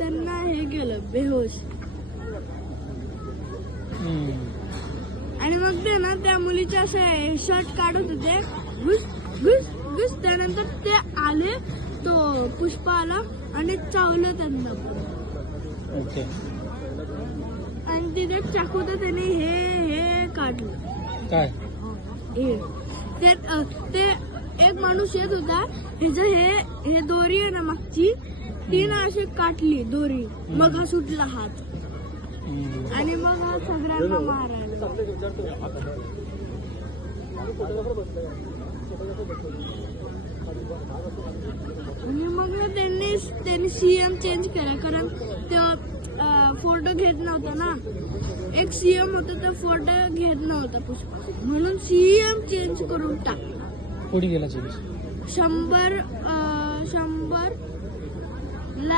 त्यांना हे गेलं बेहोश. आणि मग ते ना त्या मुलीचे असे शर्ट काढत होते, घुस घुस घुस. त्यानंतर ते आले, तो पुष्पा आला आणि चावलं त्यांना. ओके. आणि तिथे चाकू तर त्याने हे काढलं. काय ते एक माणूस येत होता, हे दोरी आहे ना मागची, ती ना अशी काटली दोरी, मग हा सुटला हात. आणि मग हा सगळ्यांना मारायला. आणि मग त्यांनी सीएम चेंज केला, कारण तो फोटो घेत नव्हता ना. एक सीएम होता, तो फोटो घेत नव्हता पुष्पा, म्हणून सीएम चेंज करून टाकला. कुठे गेला चेंज? 100